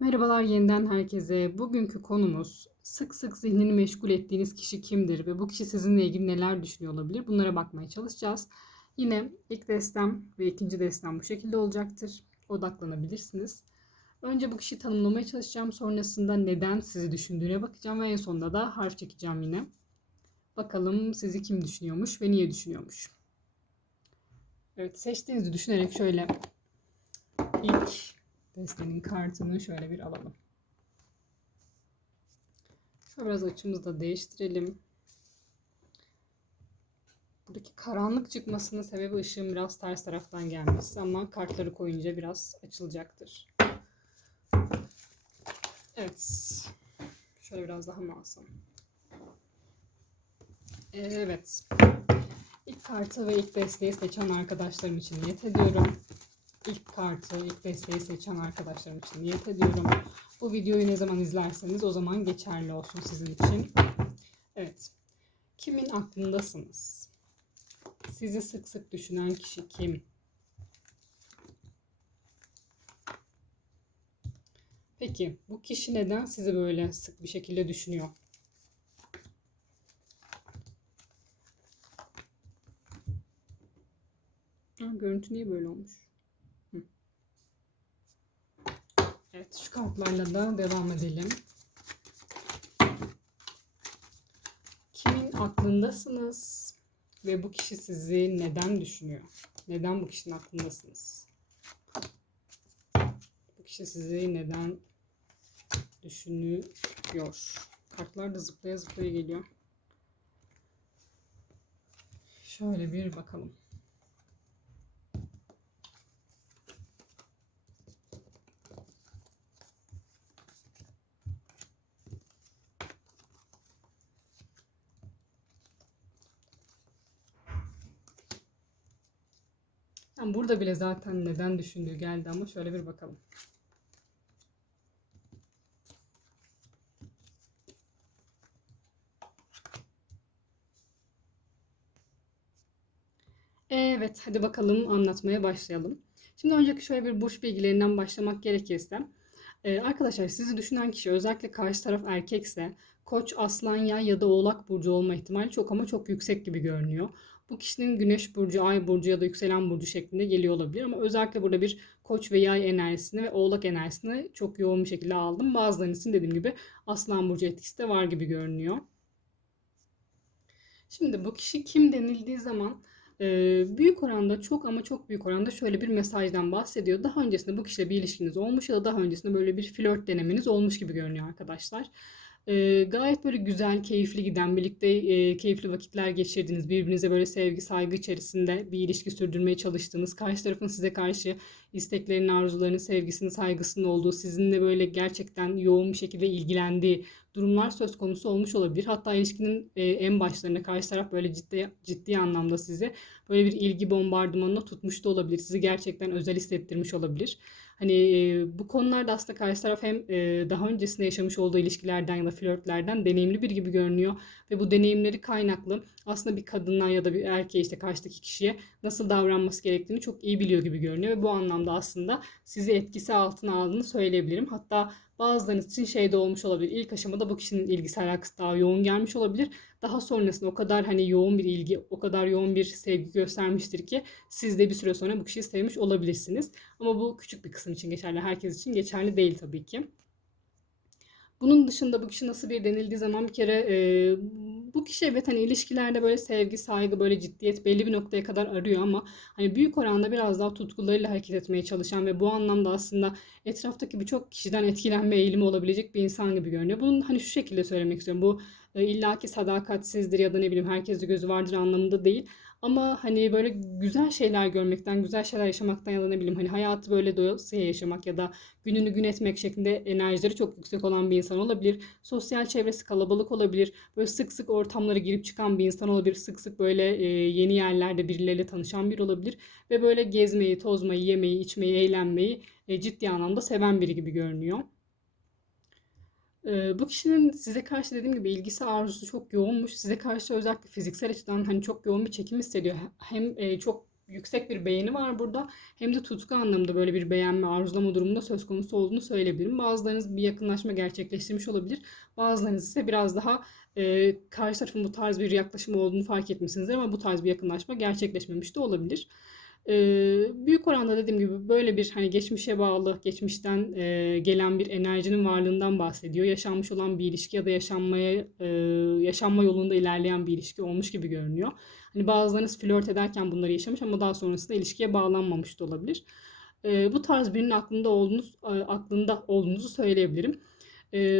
Merhabalar yeniden herkese. Bugünkü konumuz sık sık zihnini meşgul ettiğiniz kişi kimdir ve bu kişi sizinle ilgili neler düşünüyor olabilir? Bunlara bakmaya çalışacağız. Yine ilk destem ve ikinci destem bu şekilde olacaktır. Odaklanabilirsiniz. Önce bu kişiyi tanımlamaya çalışacağım. Sonrasında neden sizi düşündüğüne bakacağım ve en sonunda da harf çekeceğim yine. Bakalım sizi kim düşünüyormuş ve niye düşünüyormuş. Evet seçtiğinizi düşünerek şöyle ilk destenin kartını şöyle bir alalım. Şöyle biraz açımızı da değiştirelim. Buradaki karanlık çıkmasının sebebi ışığın biraz ters taraftan gelmesi ama kartları koyunca biraz açılacaktır. Evet. Şöyle biraz daha mı alsam? Evet. İlk kartı ve ilk desteği seçen arkadaşlarım için niyet ediyorum ilk kartı, ilk desteği seçen arkadaşlarım için niyet ediyorum. Bu videoyu ne zaman izlerseniz o zaman geçerli olsun sizin için. Evet. Kimin aklındasınız? Sizi sık sık düşünen kişi kim? Peki bu kişi neden sizi böyle sık bir şekilde düşünüyor? Görüntü niye böyle olmuş? Evet şu kartlarla da devam edelim. Kimin aklındasınız ve bu kişi sizi neden düşünüyor? Neden bu kişinin aklındasınız? Bu kişi sizi neden düşünüyor? Kartlar da zıplaya zıplaya geliyor. Şöyle bir bakalım. Yani burada bile zaten neden düşündüğü geldi ama şöyle bir bakalım. Evet, hadi bakalım anlatmaya başlayalım. Şimdi önceki şöyle bir burç bilgilerinden başlamak gerekirse. Ee, arkadaşlar sizi düşünen kişi özellikle karşı taraf erkekse Koç, Aslan, Yay ya da Oğlak burcu olma ihtimali çok ama çok yüksek gibi görünüyor. Bu kişinin güneş burcu, ay burcu ya da yükselen burcu şeklinde geliyor olabilir ama özellikle burada bir koç ve yay enerjisini ve oğlak enerjisini çok yoğun bir şekilde aldım. Bazılarının için dediğim gibi aslan burcu etkisi de var gibi görünüyor. Şimdi bu kişi kim denildiği zaman büyük oranda çok ama çok büyük oranda şöyle bir mesajdan bahsediyor. Daha öncesinde bu kişiyle bir ilişkiniz olmuş ya da daha öncesinde böyle bir flört denemeniz olmuş gibi görünüyor arkadaşlar. E, gayet böyle güzel, keyifli giden, birlikte e, keyifli vakitler geçirdiğiniz, birbirinize böyle sevgi, saygı içerisinde bir ilişki sürdürmeye çalıştığınız, karşı tarafın size karşı isteklerinin, arzularının, sevgisinin, saygısının olduğu, sizinle böyle gerçekten yoğun bir şekilde ilgilendiği durumlar söz konusu olmuş olabilir. Hatta ilişkinin e, en başlarında karşı taraf böyle ciddi ciddi anlamda sizi böyle bir ilgi bombardımanına tutmuş da olabilir. Sizi gerçekten özel hissettirmiş olabilir. Hani bu konularda aslında karşı taraf hem daha öncesinde yaşamış olduğu ilişkilerden ya da flörtlerden deneyimli bir gibi görünüyor ve bu deneyimleri kaynaklı aslında bir kadından ya da bir erkeğe işte karşıdaki kişiye nasıl davranması gerektiğini çok iyi biliyor gibi görünüyor ve bu anlamda aslında sizi etkisi altına aldığını söyleyebilirim. Hatta bazılarınız için şey de olmuş olabilir. İlk aşamada bu kişinin ilgisi alakası daha yoğun gelmiş olabilir. Daha sonrasında o kadar hani yoğun bir ilgi, o kadar yoğun bir sevgi göstermiştir ki siz de bir süre sonra bu kişiyi sevmiş olabilirsiniz. Ama bu küçük bir kısım için geçerli. Herkes için geçerli değil tabii ki. Bunun dışında bu kişi nasıl bir denildiği zaman bir kere e, bu kişi evet hani ilişkilerde böyle sevgi, saygı, böyle ciddiyet belli bir noktaya kadar arıyor ama hani büyük oranda biraz daha tutkularıyla hareket etmeye çalışan ve bu anlamda aslında etraftaki birçok kişiden etkilenme eğilimi olabilecek bir insan gibi görünüyor. Bunun hani şu şekilde söylemek istiyorum. Bu e, illaki sadakatsizdir ya da ne bileyim herkeste gözü vardır anlamında değil. Ama hani böyle güzel şeyler görmekten, güzel şeyler yaşamaktan ya da ne bileyim hani hayatı böyle doyasıya yaşamak ya da gününü gün etmek şeklinde enerjileri çok yüksek olan bir insan olabilir. Sosyal çevresi kalabalık olabilir. Böyle sık sık ortamlara girip çıkan bir insan olabilir. Sık sık böyle e, yeni yerlerde birileriyle tanışan bir olabilir. Ve böyle gezmeyi, tozmayı, yemeyi, içmeyi, eğlenmeyi e, ciddi anlamda seven biri gibi görünüyor bu kişinin size karşı dediğim gibi ilgisi arzusu çok yoğunmuş. Size karşı özellikle fiziksel açıdan hani çok yoğun bir çekim hissediyor. Hem çok yüksek bir beğeni var burada. Hem de tutku anlamında böyle bir beğenme, arzulama durumunda söz konusu olduğunu söyleyebilirim. Bazılarınız bir yakınlaşma gerçekleştirmiş olabilir. Bazılarınız ise biraz daha e, karşı tarafın bu tarz bir yaklaşımı olduğunu fark etmişsinizdir ama bu tarz bir yakınlaşma gerçekleşmemiş de olabilir. Ee, büyük oranda dediğim gibi böyle bir hani geçmişe bağlı, geçmişten e, gelen bir enerjinin varlığından bahsediyor. Yaşanmış olan bir ilişki ya da yaşanmaya e, yaşanma yolunda ilerleyen bir ilişki olmuş gibi görünüyor. Hani bazılarınız flört ederken bunları yaşamış ama daha sonrasında ilişkiye bağlanmamış da olabilir. E, bu tarz birinin aklında olduğunuz aklında olduğunuzu söyleyebilirim.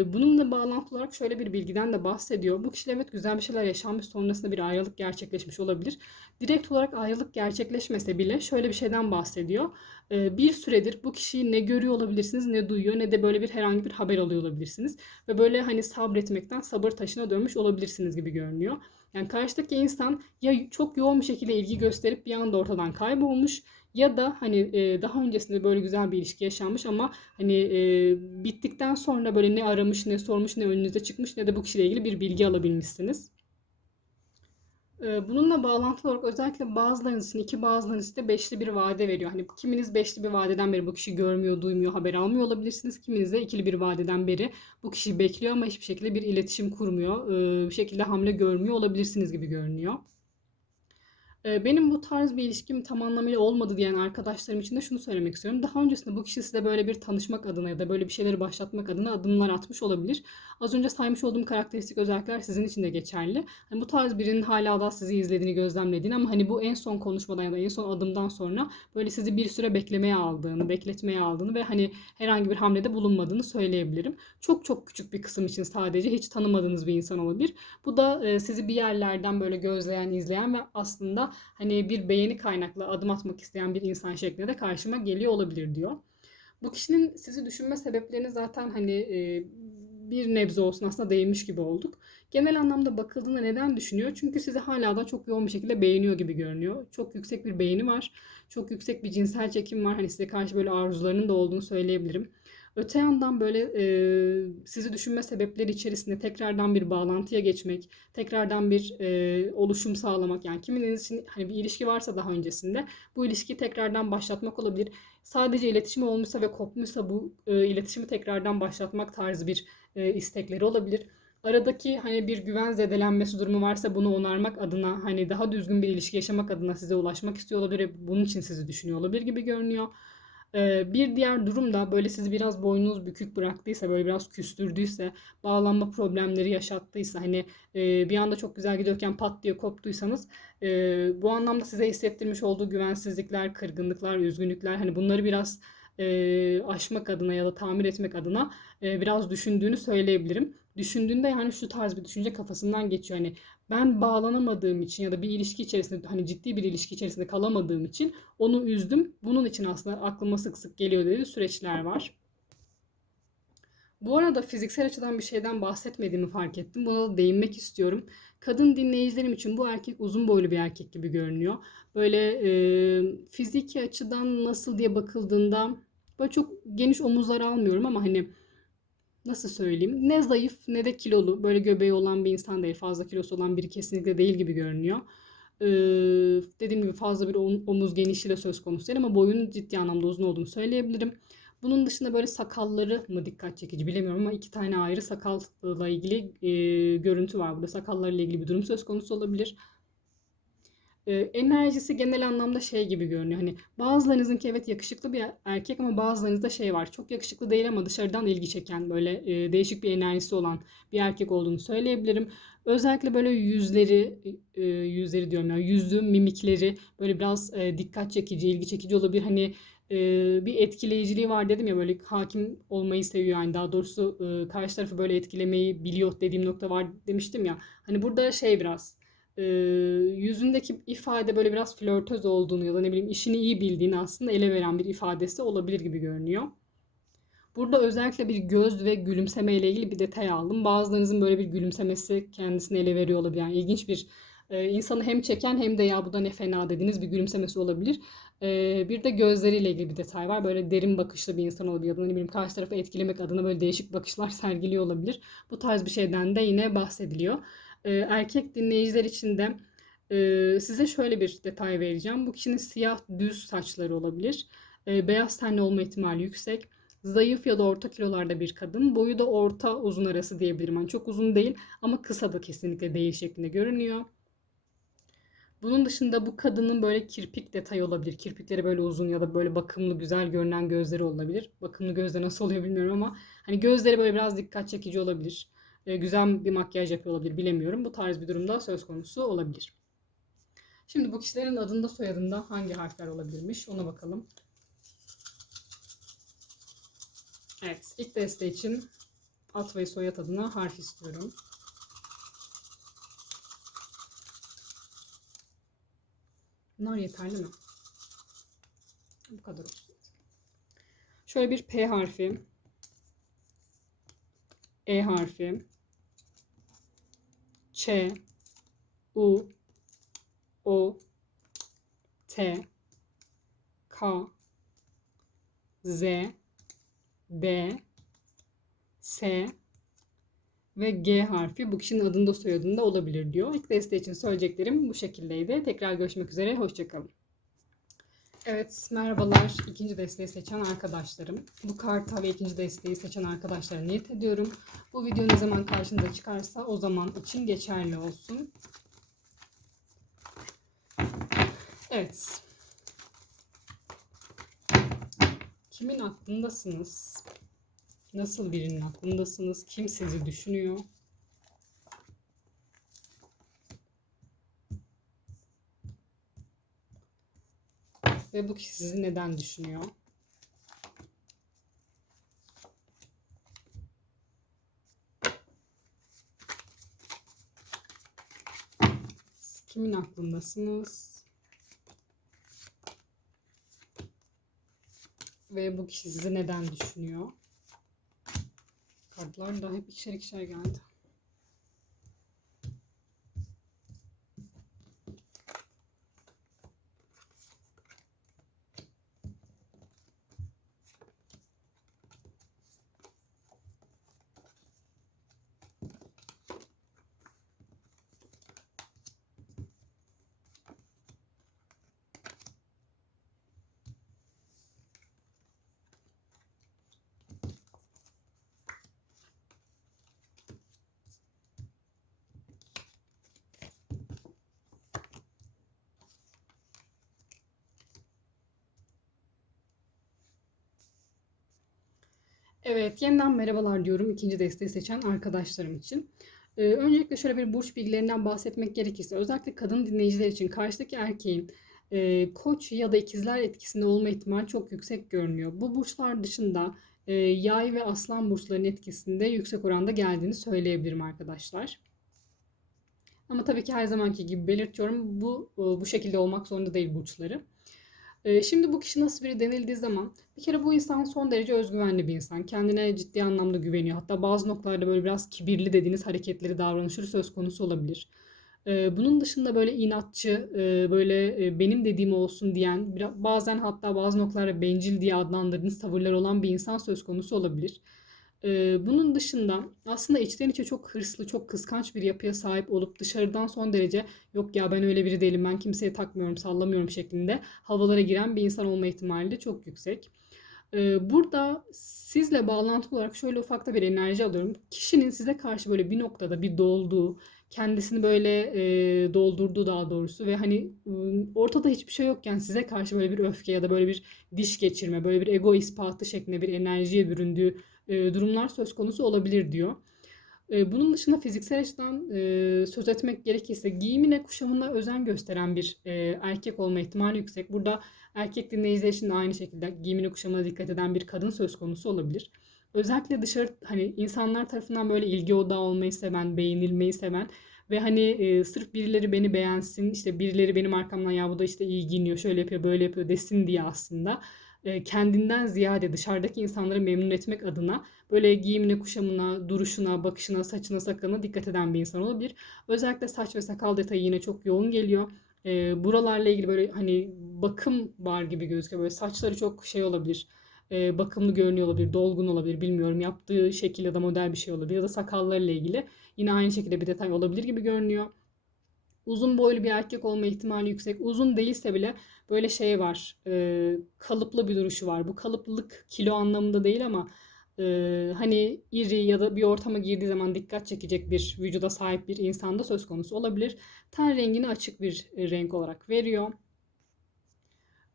Bununla bağlantılı olarak şöyle bir bilgiden de bahsediyor. Bu kişiyle evet güzel bir şeyler yaşanmış sonrasında bir ayrılık gerçekleşmiş olabilir. Direkt olarak ayrılık gerçekleşmese bile şöyle bir şeyden bahsediyor. Bir süredir bu kişiyi ne görüyor olabilirsiniz ne duyuyor ne de böyle bir herhangi bir haber alıyor olabilirsiniz. Ve böyle hani sabretmekten sabır taşına dönmüş olabilirsiniz gibi görünüyor. Yani karşıdaki insan ya çok yoğun bir şekilde ilgi gösterip bir anda ortadan kaybolmuş ya da hani e, daha öncesinde böyle güzel bir ilişki yaşanmış ama hani e, bittikten sonra böyle ne aramış, ne sormuş, ne önünüze çıkmış ne de bu kişiyle ilgili bir bilgi alabilmişsiniz. Bununla bağlantılı olarak özellikle bazılarınız için iki bazılarınız için de beşli bir vade veriyor. Hani kiminiz beşli bir vadeden beri bu kişi görmüyor, duymuyor, haber almıyor olabilirsiniz. Kiminiz de ikili bir vadeden beri bu kişiyi bekliyor ama hiçbir şekilde bir iletişim kurmuyor. Bir şekilde hamle görmüyor olabilirsiniz gibi görünüyor. Ee, benim bu tarz bir ilişkim tam anlamıyla olmadı diyen arkadaşlarım için de şunu söylemek istiyorum. Daha öncesinde bu kişi size böyle bir tanışmak adına ya da böyle bir şeyleri başlatmak adına adımlar atmış olabilir. Az önce saymış olduğum karakteristik özellikler sizin için de geçerli. Hani bu tarz birinin hala da sizi izlediğini, gözlemlediğini ama hani bu en son konuşmadan ya da en son adımdan sonra böyle sizi bir süre beklemeye aldığını, bekletmeye aldığını ve hani herhangi bir hamlede bulunmadığını söyleyebilirim. Çok çok küçük bir kısım için sadece hiç tanımadığınız bir insan olabilir. Bu da e, sizi bir yerlerden böyle gözleyen, izleyen ve aslında hani bir beğeni kaynaklı adım atmak isteyen bir insan şeklinde de karşıma geliyor olabilir diyor. Bu kişinin sizi düşünme sebeplerini zaten hani e, bir nebze olsun aslında değinmiş gibi olduk. Genel anlamda bakıldığında neden düşünüyor? Çünkü sizi hala da çok yoğun bir şekilde beğeniyor gibi görünüyor. Çok yüksek bir beğeni var. Çok yüksek bir cinsel çekim var. Hani size karşı böyle arzularının da olduğunu söyleyebilirim. Öte yandan böyle e, sizi düşünme sebepleri içerisinde tekrardan bir bağlantıya geçmek, tekrardan bir e, oluşum sağlamak. Yani kiminiz için hani bir ilişki varsa daha öncesinde bu ilişkiyi tekrardan başlatmak olabilir. Sadece iletişim olmuşsa ve kopmuşsa bu e, iletişimi tekrardan başlatmak tarzı bir e, istekleri olabilir. Aradaki hani bir güven zedelenmesi durumu varsa bunu onarmak adına hani daha düzgün bir ilişki yaşamak adına size ulaşmak istiyor olabilir. Bunun için sizi düşünüyor olabilir gibi görünüyor. Bir diğer durum da böyle sizi biraz boynunuz bükük bıraktıysa, böyle biraz küstürdüyse, bağlanma problemleri yaşattıysa, hani bir anda çok güzel gidiyorken pat diye koptuysanız bu anlamda size hissettirmiş olduğu güvensizlikler, kırgınlıklar, üzgünlükler hani bunları biraz aşmak adına ya da tamir etmek adına biraz düşündüğünü söyleyebilirim. Düşündüğünde yani şu tarz bir düşünce kafasından geçiyor. Hani ben bağlanamadığım için ya da bir ilişki içerisinde hani ciddi bir ilişki içerisinde kalamadığım için onu üzdüm. Bunun için aslında aklıma sık sık geliyor dedi süreçler var. Bu arada fiziksel açıdan bir şeyden bahsetmediğimi fark ettim. Buna da değinmek istiyorum. Kadın dinleyicilerim için bu erkek uzun boylu bir erkek gibi görünüyor. Böyle e, fiziki açıdan nasıl diye bakıldığında böyle çok geniş omuzlar almıyorum ama hani nasıl söyleyeyim ne zayıf ne de kilolu böyle göbeği olan bir insan değil fazla kilosu olan biri kesinlikle değil gibi görünüyor. Ee, dediğim gibi fazla bir omuz genişliği söz konusu değil ama boyunun ciddi anlamda uzun olduğunu söyleyebilirim. Bunun dışında böyle sakalları mı dikkat çekici bilemiyorum ama iki tane ayrı sakalla ilgili e, görüntü var burada. Sakallarıyla ilgili bir durum söz konusu olabilir enerjisi genel anlamda şey gibi görünüyor. Hani bazılarınızınki evet yakışıklı bir erkek ama bazılarınızda şey var. Çok yakışıklı değil ama dışarıdan ilgi çeken böyle değişik bir enerjisi olan bir erkek olduğunu söyleyebilirim. Özellikle böyle yüzleri, yüzleri diyorum ya, yani yüzü, mimikleri böyle biraz dikkat çekici, ilgi çekici olabilir. Hani bir etkileyiciliği var dedim ya böyle hakim olmayı seviyor yani daha doğrusu karşı tarafı böyle etkilemeyi biliyor dediğim nokta var demiştim ya. Hani burada şey biraz e, yüzündeki ifade böyle biraz flörtöz olduğunu ya da ne bileyim işini iyi bildiğini aslında ele veren bir ifadesi olabilir gibi görünüyor. Burada özellikle bir göz ve gülümseme ile ilgili bir detay aldım. Bazılarınızın böyle bir gülümsemesi kendisini ele veriyor olabilir. Yani ilginç bir e, insanı hem çeken hem de ya bu da ne fena dediğiniz bir gülümsemesi olabilir. E, bir de gözleriyle ilgili bir detay var. Böyle derin bakışlı bir insan olabilir. Ya da ne bileyim karşı tarafı etkilemek adına böyle değişik bakışlar sergiliyor olabilir. Bu tarz bir şeyden de yine bahsediliyor. E, erkek dinleyiciler için de Ee, size şöyle bir detay vereceğim. Bu kişinin siyah düz saçları olabilir. Ee, beyaz tenli olma ihtimali yüksek. Zayıf ya da orta kilolarda bir kadın. Boyu da orta uzun arası diyebilirim. Yani çok uzun değil ama kısa da kesinlikle değil şeklinde görünüyor. Bunun dışında bu kadının böyle kirpik detayı olabilir. Kirpikleri böyle uzun ya da böyle bakımlı güzel görünen gözleri olabilir. Bakımlı gözde nasıl oluyor bilmiyorum ama hani gözleri böyle biraz dikkat çekici olabilir. Ee, güzel bir makyaj yapıyor olabilir bilemiyorum. Bu tarz bir durumda söz konusu olabilir. Şimdi bu kişilerin adında soyadında hangi harfler olabilirmiş ona bakalım. Evet ilk deste için ad ve soyad adına harf istiyorum. Bunlar yeterli mi? Bu kadar olsun. Şöyle bir P harfi, E harfi, Ç, U, O, T, K, Z, B, S ve G harfi bu kişinin adında soyadında olabilir diyor. İlk deste için söyleyeceklerim bu şekildeydi. Tekrar görüşmek üzere. Hoşçakalın. Evet, merhabalar. İkinci desteği seçen arkadaşlarım. Bu karta ve ikinci desteği seçen arkadaşlara niyet ediyorum. Bu video ne zaman karşınıza çıkarsa o zaman için geçerli olsun. Evet. Kimin aklındasınız? Nasıl birinin aklındasınız? Kim sizi düşünüyor? Ve bu kişi sizi neden düşünüyor? Kimin aklındasınız? Ve bu kişi sizi neden düşünüyor? Kartlar da hep ikişer ikişer geldi. Evet, yeniden merhabalar diyorum ikinci desteği seçen arkadaşlarım için. Ee, öncelikle şöyle bir burç bilgilerinden bahsetmek gerekirse özellikle kadın dinleyiciler için karşıdaki erkeğin e, koç ya da ikizler etkisinde olma ihtimali çok yüksek görünüyor. Bu burçlar dışında e, yay ve aslan burçların etkisinde yüksek oranda geldiğini söyleyebilirim arkadaşlar. Ama tabii ki her zamanki gibi belirtiyorum bu e, bu şekilde olmak zorunda değil burçları. Ee, şimdi bu kişi nasıl biri denildiği zaman bir kere bu insan son derece özgüvenli bir insan. Kendine ciddi anlamda güveniyor. Hatta bazı noktalarda böyle biraz kibirli dediğiniz hareketleri, davranışları söz konusu olabilir. Ee, bunun dışında böyle inatçı, e, böyle e, benim dediğim olsun diyen, bazen hatta bazı noktalarda bencil diye adlandırdığınız tavırlar olan bir insan söz konusu olabilir. Bunun dışında aslında içten içe çok hırslı, çok kıskanç bir yapıya sahip olup dışarıdan son derece yok ya ben öyle biri değilim, ben kimseye takmıyorum, sallamıyorum şeklinde havalara giren bir insan olma ihtimali de çok yüksek. Burada sizle bağlantılı olarak şöyle ufak da bir enerji alıyorum. Kişinin size karşı böyle bir noktada bir dolduğu, kendisini böyle e, doldurduğu daha doğrusu ve hani ortada hiçbir şey yokken size karşı böyle bir öfke ya da böyle bir diş geçirme, böyle bir ego ispatı şeklinde bir enerjiye büründüğü e, durumlar söz konusu olabilir diyor. E, bunun dışında fiziksel açıdan e, söz etmek gerekirse giyimine kuşamına özen gösteren bir erkek olma ihtimali yüksek. Burada erkek dinleyiciler için de aynı şekilde giyimine kuşamına dikkat eden bir kadın söz konusu olabilir. Özellikle dışarı hani insanlar tarafından böyle ilgi odağı olmayı seven, beğenilmeyi seven ve hani e, sırf birileri beni beğensin, işte birileri benim arkamdan ya bu da işte iyi giyiniyor, şöyle yapıyor, böyle yapıyor desin diye aslında kendinden ziyade dışarıdaki insanları memnun etmek adına böyle giyimine, kuşamına, duruşuna, bakışına, saçına, sakalına dikkat eden bir insan olabilir. Özellikle saç ve sakal detayı yine çok yoğun geliyor. E, buralarla ilgili böyle hani bakım var gibi gözüküyor. Böyle saçları çok şey olabilir. E, bakımlı görünüyor olabilir, dolgun olabilir bilmiyorum. Yaptığı şekil ya da model bir şey olabilir. Ya da sakallarıyla ilgili yine aynı şekilde bir detay olabilir gibi görünüyor. Uzun boylu bir erkek olma ihtimali yüksek. Uzun değilse bile böyle şey var. e, kalıplı bir duruşu var. Bu kalıplılık kilo anlamında değil ama e, hani iri ya da bir ortama girdiği zaman dikkat çekecek bir vücuda sahip bir insanda söz konusu olabilir. Ten rengini açık bir e, renk olarak veriyor.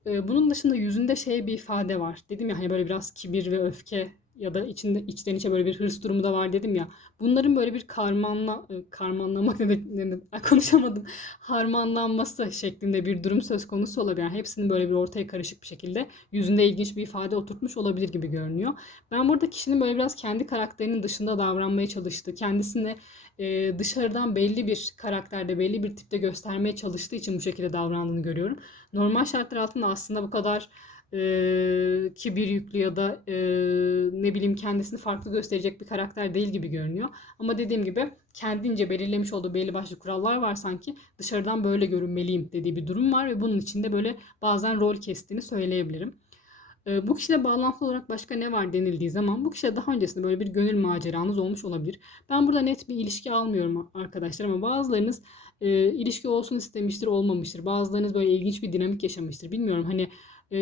E, bunun dışında yüzünde şey bir ifade var. Dedim ya hani böyle biraz kibir ve öfke ya da içinde içten içe böyle bir hırs durumu da var dedim ya. Bunların böyle bir karmanla e, karmanlamak ne ne konuşamadım. Harmanlanması şeklinde bir durum söz konusu olabilir. Yani hepsinin böyle bir ortaya karışık bir şekilde yüzünde ilginç bir ifade oturtmuş olabilir gibi görünüyor. Ben burada kişinin böyle biraz kendi karakterinin dışında davranmaya çalıştığı, kendisini e, dışarıdan belli bir karakterde, belli bir tipte göstermeye çalıştığı için bu şekilde davrandığını görüyorum. Normal şartlar altında aslında bu kadar e, kibir yüklü ya da e, ne bileyim kendisini farklı gösterecek bir karakter değil gibi görünüyor. Ama dediğim gibi kendince belirlemiş olduğu belli başlı kurallar var sanki dışarıdan böyle görünmeliyim dediği bir durum var ve bunun içinde böyle bazen rol kestiğini söyleyebilirim. E, bu kişiyle bağlantılı olarak başka ne var denildiği zaman bu kişiyle daha öncesinde böyle bir gönül maceranız olmuş olabilir. Ben burada net bir ilişki almıyorum arkadaşlar ama bazılarınız e, ilişki olsun istemiştir olmamıştır. Bazılarınız böyle ilginç bir dinamik yaşamıştır. Bilmiyorum hani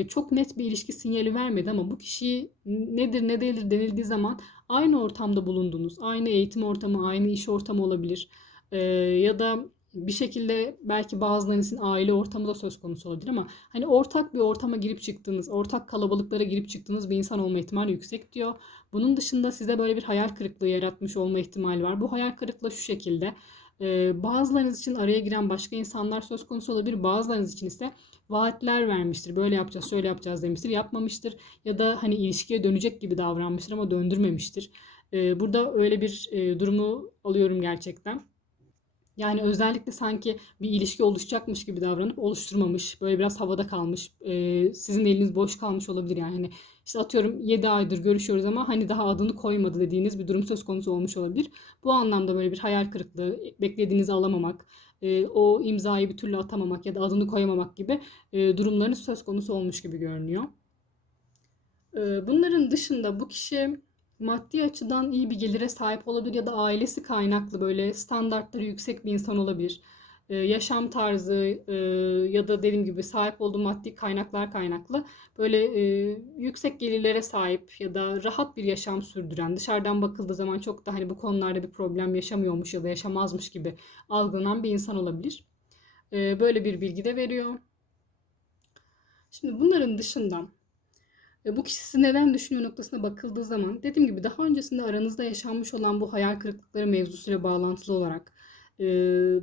çok net bir ilişki sinyali vermedi ama bu kişi nedir ne değildir denildiği zaman aynı ortamda bulundunuz. Aynı eğitim ortamı, aynı iş ortamı olabilir. E, ya da bir şekilde belki bazılarınızın aile ortamı da söz konusu olabilir ama hani ortak bir ortama girip çıktığınız, ortak kalabalıklara girip çıktığınız bir insan olma ihtimali yüksek diyor. Bunun dışında size böyle bir hayal kırıklığı yaratmış olma ihtimali var. Bu hayal kırıklığı şu şekilde. Bazılarınız için araya giren başka insanlar söz konusu olabilir. Bazılarınız için ise vaatler vermiştir. Böyle yapacağız, şöyle yapacağız demiştir. Yapmamıştır. Ya da hani ilişkiye dönecek gibi davranmıştır ama döndürmemiştir. Burada öyle bir durumu alıyorum gerçekten. Yani özellikle sanki bir ilişki oluşacakmış gibi davranıp oluşturmamış. Böyle biraz havada kalmış. Ee, sizin eliniz boş kalmış olabilir yani. Hani işte atıyorum 7 aydır görüşüyoruz ama hani daha adını koymadı dediğiniz bir durum söz konusu olmuş olabilir. Bu anlamda böyle bir hayal kırıklığı, beklediğinizi alamamak, e, o imzayı bir türlü atamamak ya da adını koyamamak gibi e, durumların söz konusu olmuş gibi görünüyor. E, bunların dışında bu kişi maddi açıdan iyi bir gelire sahip olabilir ya da ailesi kaynaklı böyle standartları yüksek bir insan olabilir. Ee, yaşam tarzı e, ya da dediğim gibi sahip olduğu maddi kaynaklar kaynaklı böyle e, yüksek gelirlere sahip ya da rahat bir yaşam sürdüren dışarıdan bakıldığı zaman çok da hani bu konularda bir problem yaşamıyormuş ya da yaşamazmış gibi algılanan bir insan olabilir. Ee, böyle bir bilgi de veriyor. Şimdi bunların dışında e, bu kişi sizi neden düşünüyor noktasına bakıldığı zaman dediğim gibi daha öncesinde aranızda yaşanmış olan bu hayal kırıklıkları mevzusuyla bağlantılı olarak e,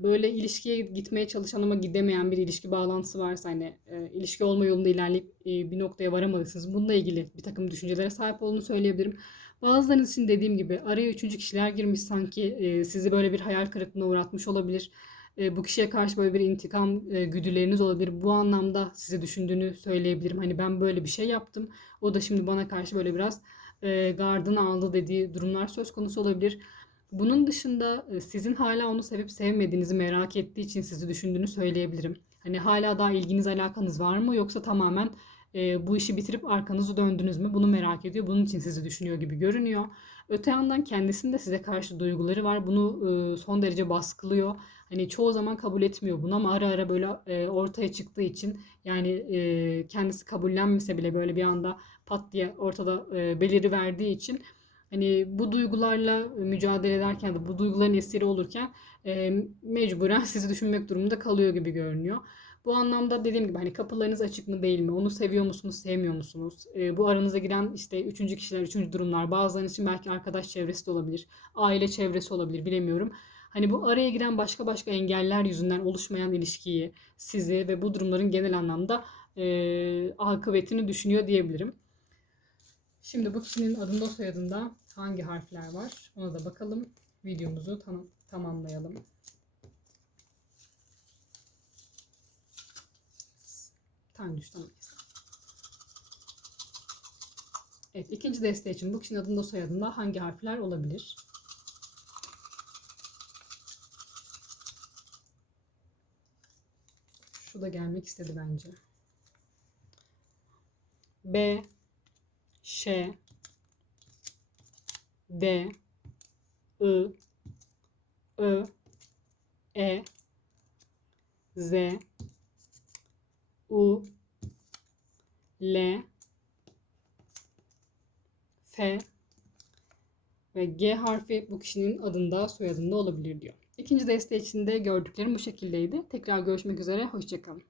böyle ilişkiye gitmeye çalışan ama gidemeyen bir ilişki bağlantısı varsa hani e, ilişki olma yolunda ilerleyip e, bir noktaya varamadıysanız bununla ilgili bir takım düşüncelere sahip olduğunu söyleyebilirim. Bazılarınız için dediğim gibi araya üçüncü kişiler girmiş sanki sizi böyle bir hayal kırıklığına uğratmış olabilir. E, bu kişiye karşı böyle bir intikam e, güdüleriniz olabilir. Bu anlamda sizi düşündüğünü söyleyebilirim. Hani ben böyle bir şey yaptım. O da şimdi bana karşı böyle biraz e, gardını aldı dediği durumlar söz konusu olabilir. Bunun dışında e, sizin hala onu sevip sevmediğinizi merak ettiği için sizi düşündüğünü söyleyebilirim. Hani hala daha ilginiz alakanız var mı yoksa tamamen e, bu işi bitirip arkanızı döndünüz mü? Bunu merak ediyor. Bunun için sizi düşünüyor gibi görünüyor. Öte yandan kendisinde size karşı duyguları var. Bunu e, son derece baskılıyor. Hani çoğu zaman kabul etmiyor bunu ama ara ara böyle e, ortaya çıktığı için yani e, kendisi kabullenmese bile böyle bir anda pat diye ortada e, beliri verdiği için hani bu duygularla mücadele ederken de bu duyguların esiri olurken e, mecburen sizi düşünmek durumunda kalıyor gibi görünüyor. Bu anlamda dediğim gibi hani kapılarınız açık mı değil mi? Onu seviyor musunuz, sevmiyor musunuz? E, bu aranıza giren işte üçüncü kişiler, üçüncü durumlar. Bazılarınız için belki arkadaş çevresi de olabilir, aile çevresi olabilir, bilemiyorum. Hani bu araya giren başka başka engeller yüzünden oluşmayan ilişkiyi, sizi ve bu durumların genel anlamda e, akıbetini düşünüyor diyebilirim. Şimdi bu kişinin adında soyadında hangi harfler var? Ona da bakalım. Videomuzu tam tamamlayalım. Tane düştü. Evet, ikinci deste için bu kişinin adında soyadında hangi harfler olabilir? Şu da gelmek istedi bence. B Ş D I Ö E Z, U, L, F ve G harfi bu kişinin adında soyadında olabilir diyor. İkinci deste içinde gördüklerim bu şekildeydi. Tekrar görüşmek üzere. Hoşçakalın.